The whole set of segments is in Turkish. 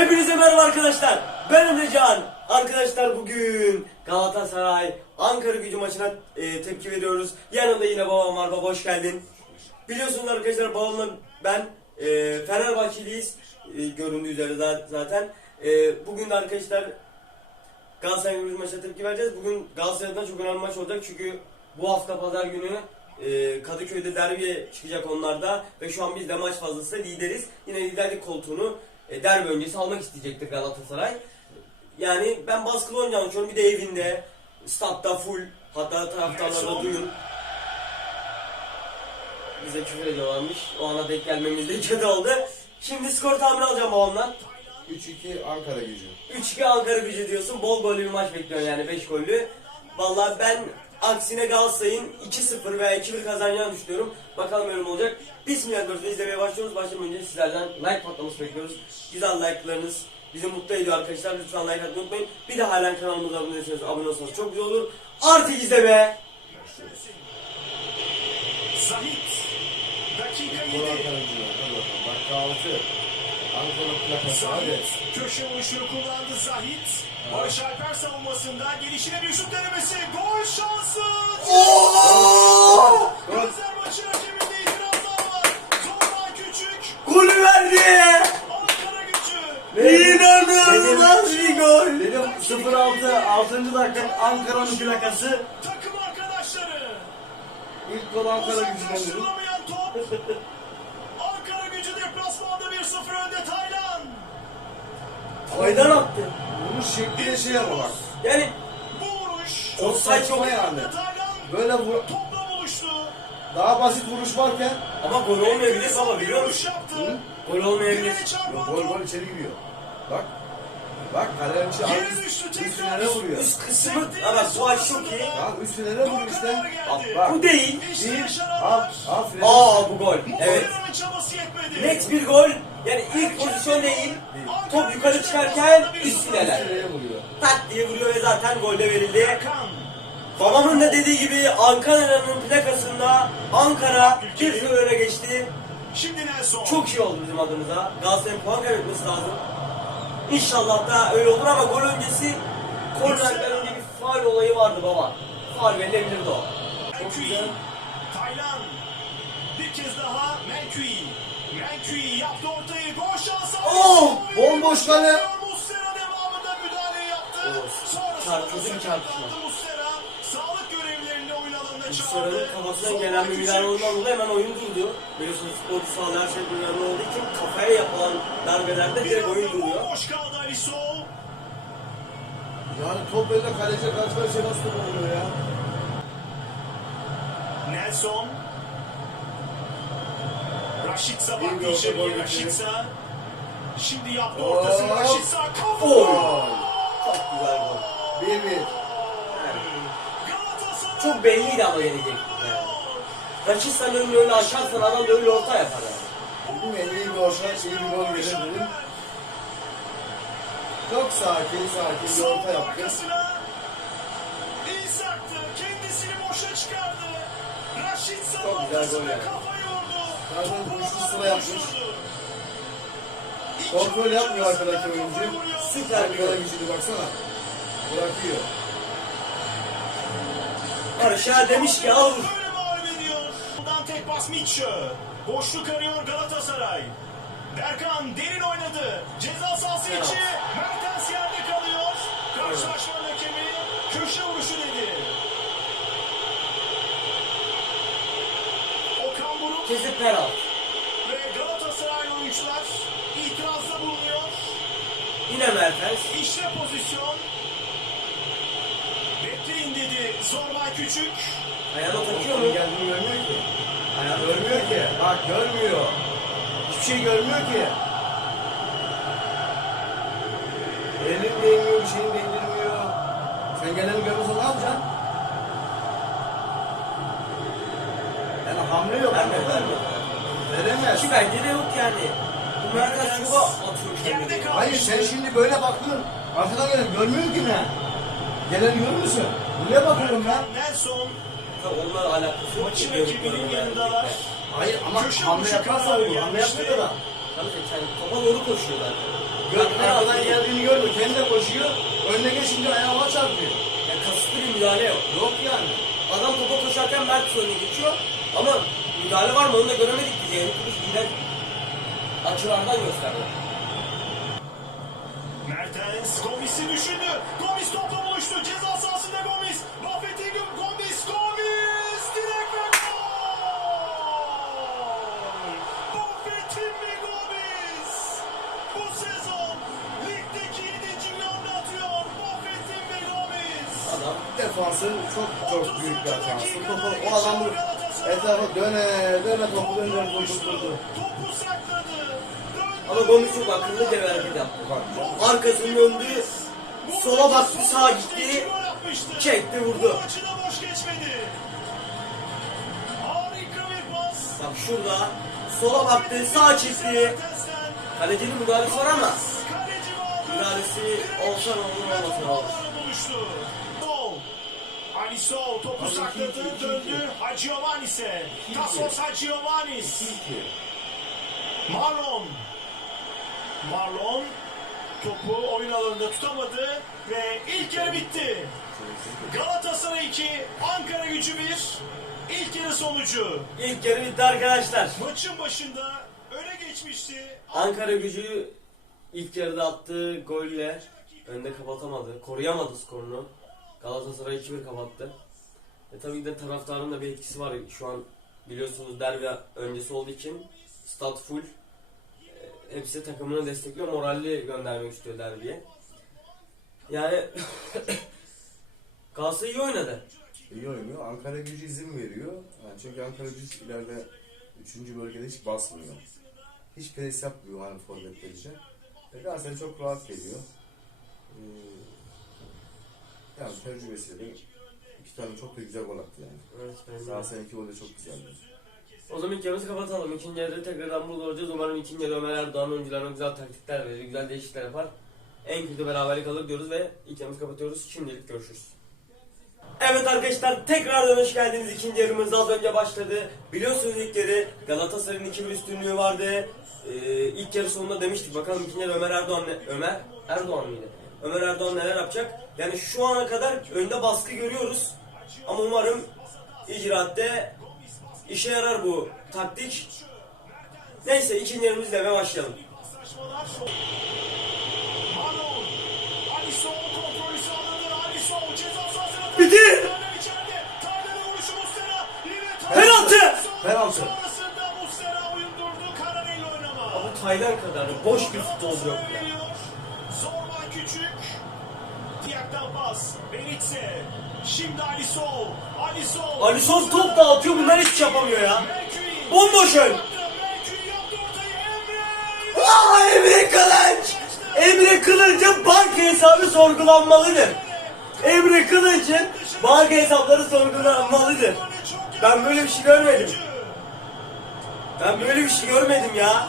Hepinize merhaba arkadaşlar. Ben Emrecan. Arkadaşlar bugün Galatasaray Ankara gücü maçına e, tepki veriyoruz. Yanımda yine babam var. Baba hoş geldin. Biliyorsunuz arkadaşlar babamla ben e, Fenerbahçeliyiz. E, göründüğü üzere za- zaten. E, bugün de arkadaşlar Galatasaray gücü maçına tepki vereceğiz. Bugün Galatasaray'dan çok önemli maç olacak. Çünkü bu hafta pazar günü e, Kadıköy'de derbiye çıkacak onlarda ve şu an biz de maç fazlası lideriz. Yine liderlik koltuğunu e, derbi öncesi almak isteyecektir Galatasaray. Yani ben baskılı oynayacağım düşünüyorum. Bir de evinde, statta full. Hatta taraftarlar da duyun. Bize küfür ediyorlarmış. O ana denk gelmemiz de kötü oldu. Şimdi skor tahmini alacağım babamdan. 3-2 Ankara gücü. 3-2 Ankara gücü diyorsun. Bol gollü bir maç bekliyorsun yani 5 gollü. Vallahi ben aksine Galatasaray'ın 2-0 veya 2-1 kazanacağını düşünüyorum. Bakalım öyle olacak. Bismillah diyoruz izlemeye başlıyoruz. Başlamadan önce sizlerden like patlaması bekliyoruz. Güzel like'larınız bizi mutlu ediyor arkadaşlar. Lütfen like atmayı unutmayın. Bir de halen kanalımıza abone değilseniz abone olsanız çok güzel olur. Artık izleme. Zahit. Dakika Gol 7. Ankara gücü. Hadi bakalım. Dakika 6. Ankara plakası. Hadi. Zahit. Köşe vuruşunu kullandı Zahit. Barış Alper savunmasında gelişine bir şut denemesi. Gol şansı. Gözler maçın hakeminde var. Zorba Küçük. Golü verdi. Ankara gücü. İnanılmaz bir gol. Benim 06 6. dakika Ankara'nın plakası Takım arkadaşları. ilk gol Ankara gücünden dedim. Uzaklaştırılamayan top. Ankara gücü deplasmanda 1-0 önde Taylan. Koydan attı. Vuruş şekli de şey ama bak. Yani O saçma yani. Böyle vur, topla buluştu. daha basit vuruş varken ama gol olmayabilir baba biliyor musun? yaptı. Gol olmayabilir. Yok, gol gol içeri giriyor. Bak. Bak kalenin içi Geri düştü üst tekrar. finale vuruyor. Üst kısmı ama bu aç çok iyi. Bak üst finale vuruyor işte. Bak bak. Bu değil. İşte Bir. Al. Al freni. Aa bu gol. Evet. Çabası yetmedi. Net bir gol. Yani ilk pozisyon değil. Top yukarı çıkarken üst finale. Nereye vuruyor? Tak diye vuruyor ve zaten golde verildi. Babamın da dediği gibi Ankara'nın plakasında Ankara 1 öne geçti. Şimdi Nelson. Çok iyi oldu bizim adımıza. Galatasaray'ın puan kaybetmesi lazım. İnşallah da öyle olur ama gol öncesi kornerden önce bir faul olayı vardı baba. Faul verilebilirdi o. Menkui. Taylan. Bir kez daha Menkui. Menkui yaptı ortayı. Gol şansı. Oh! Bomboş kale. Çarpıcı bir çarpışma. Muslera'nın çağırdı. kafasından gelen bir müdahale olduğundan dolayı hemen oyun durdu. Biliyorsunuz sahada her şey önemli olduğu için kafaya yapılan darbelerde direkt oyun duruyor. Yani top böyle kaleciye karşı karşıya nasıl top oluyor ya? Nelson. Raşitsa içeriye gol Raşitsa. Şimdi yaptı ortasını Raşitsa. Kafa. Gol. Çok güzel gol. 1-1. Galatasaray. Çok belliydi ama gelecek. Yani. Raşitsan önünü öyle açarsan adam da öyle orta yapar. Dedim bir orta, iyi bir gol dedim. Çok sakin sakin bir orta yaptı. Kendisini boşa çıkardı. Raşitsa Çok güzel gol yani. bu üçlü ona sıra yapmış. Kontrol yapmıyor arkadaki oyuncu. Süper bir gol. gücünü baksana. Bırakıyor. Barış ya demiş ki al. Buradan tek pas Mitchell. Boşluk arıyor Galatasaray. Berkan derin oynadı. Ceza sahası Evet. içi. Mertens yerde kalıyor. Karşılaşmanın hakemi köşe vuruşu dedi. Okan Buruk Kesip penaltı. ve Galatasaray oyuncular itirazda bulunuyor. Yine Mertens. İşte pozisyon. Zorbay Küçük. Ayağına takıyor mu? Geldiğini görmüyor ki. Ayağını görmüyor ki. Bak görmüyor. Hiçbir şey görmüyor ki. Elin değmiyor, bir şeyin değdirmiyor. Sen geleni görürsen ne yapacaksın? Yani hamle yok. Verme. mı? Veremez. Ki bence de yok yani. Bu Mertens çok atıyor kendini. Hayır sen şimdi böyle baktın. Arkadan gelen görmüyor ki ne? Geleni görür müsün? Buraya bakıyorum ben. Nelson onlarla alakası yok. Maçın görüntülerle yanındalar. Hayır ama Köşe hamle yaparsa olur. Hamle yapmıyor da. Tabii sen topa doğru koşuyor zaten. Gör. Arkadan geldiğini görmüyor. Kendi de koşuyor. Önüne geçince ayağıma çarpıyor. Ya kasıtlı bir müdahale yok. Yok yani. Adam topa koşarken Mert önüne geçiyor. Ama müdahale var mı onu da göremedik biz. Yani Kılıç yine açılardan gösterdi. Mertens Gomis'i düşündü. Gomis Adam Defansın çok çok büyük bir hatası. Topu, o adam etrafa döne döne topu döne koşturdu. Topu sakladı. Döndü. ama Gomis çok akıllıca bir hareket yaptı. Arkasını döndü. Sola baktı sağa gitti. Çekti vurdu. Bak şurada sola baktı sağa çekti. Kalecinin müdahalesi var ama müdahalesi olsa ne olur olmasa ne olur. Sol topu sakladı döndü Hacıovanis'e. Tasos Hacıovanis. Marlon. Marlon topu oyun alanında tutamadı ve ilk yarı bitti. Galatasaray 2, Ankara gücü 1. İlk yarı sonucu. İlk yarı bitti arkadaşlar. Maçın başında öne geçmişti. Ankara gücü ilk yarıda attığı golle önde kapatamadı. Koruyamadı skorunu. Galatasaray 2-1 kapattı. E tabii de taraftarın da bir etkisi var. Şu an biliyorsunuz derbi öncesi olduğu için stat full. E, hepsi takımını destekliyor. Moralli göndermek istiyor derbiye. Yani Galatasaray iyi oynadı. İyi oynuyor. Ankara gücü izin veriyor. Yani çünkü Ankara gücü ileride 3. bölgede hiç basmıyor. Hiç pres yapmıyor hani forvetlerice. Ve Galatasaray çok rahat geliyor. Ee, yani tecrübesiyle iki tane çok da güzel gol attı yani. Evet, ben de. Galatasaray'ın iki golü de çok güzeldi. O zaman yarımızı kapatalım. İkinci yarıda tekrardan burada olacağız. Umarım ikinci yarıda Ömer Erdoğan oyuncularına güzel taktikler verir, güzel değişiklikler yapar. En kötü beraberlik alır diyoruz ve ilk yarımızı kapatıyoruz. Şimdilik görüşürüz. Evet arkadaşlar tekrardan hoş geldiniz. İkinci yarımız az önce başladı. Biliyorsunuz ilk yarı Galatasaray'ın 2-1 üstünlüğü vardı. Ee, ilk yarı sonunda demiştik bakalım ikinci yarı Ömer Erdoğan ne? Ömer Erdoğan mıydı? Ömer Erdoğan neler yapacak? Yani şu ana kadar önde baskı görüyoruz. Ama umarım icraatte işe yarar bu taktik. Neyse ikinci yarımızla ve başlayalım. Bitti. Penaltı! Penaltı. Ama Taylan kadar boş bir futbolcu yok ya. Zorba küçük. Diyaktan pas. Benitse. Şimdi Ali Sol. Ali Sol. Ali Sol top dağıtıyor bunlar hiç şey yapamıyor ya. Bomboş. Emre. Aa Emre Kılıç! Emre Kılıç'ın banka hesabı sorgulanmalıdır. Emre Kılıç'ın banka hesapları sorgulanmalıdır. Ben böyle bir şey görmedim. Ben böyle bir şey görmedim ya.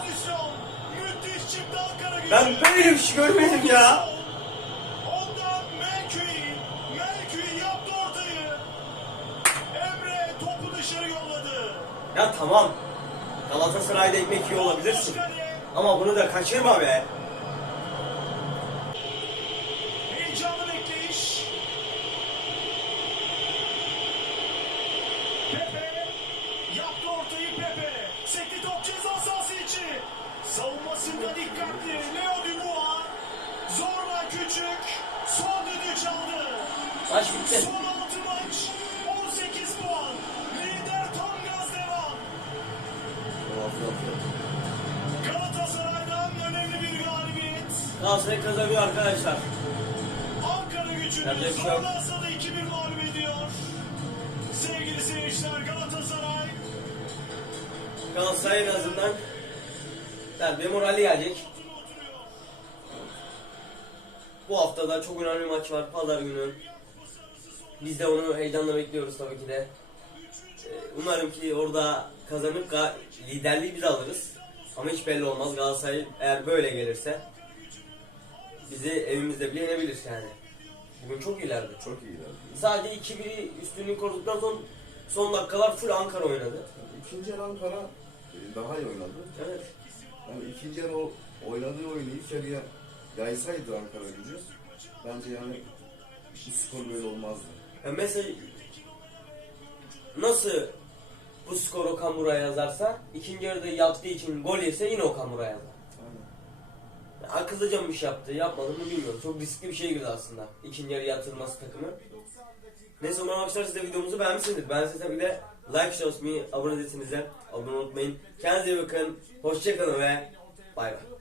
Ben böyle bir şey görmedim ya. Ya tamam. Galatasaray'da ekmek yiyor olabilirsin. Ama bunu da kaçırma be. Heyecanlı bekleyiş. Pepe yaptı ortayı Pepe. Sekti top ceza sahası içi. Savunmasında dikkatli. Leo Dubois. Zorla küçük. Son düdüğü çaldı. Maç bitti. Son Galatasaray kazanıyor arkadaşlar. Ankara gücünü yok. Zorlasa'da 2-1 mağlup ediyor. Sevgili seyirciler Galatasaray Galatasaray en azından derbiye morali gelecek. Bu hafta da çok önemli maç var. Pazar günü. Biz de onu heyecanla bekliyoruz tabii ki de. Ee, Umarım ki orada kazanıp liderliği biz alırız. Ama hiç belli olmaz. Galatasaray eğer böyle gelirse bizi evimizde bile yenebilir yani. Bugün çok iyilerdi. Çok iyi. Sadece 2-1'i üstünlüğü koruduktan sonra son dakikalar full Ankara oynadı. İkinci yarı Ankara e, daha iyi oynadı. Evet. Yani ikinci yarı o oynadığı oyunu ilk yarıya yaysaydı Ankara gücü bence yani bu skor böyle olmazdı. Ya mesela nasıl bu skor Okan Buruk'a yazarsa ikinci yarıda yaptığı için gol yese yine Okan Buruk'a yazar. Akıllıca mı bir şey yaptı yapmadı mı bilmiyorum. Çok riskli bir şey girdi aslında. İkinci yarı yatırması takımı. Neyse umarım arkadaşlar siz de videomuzu beğenmişsinizdir. Ben size tabii de like çalışmayı, abone değilseniz de abone unutmayın. Kendinize iyi bakın. Hoşçakalın ve bay bay.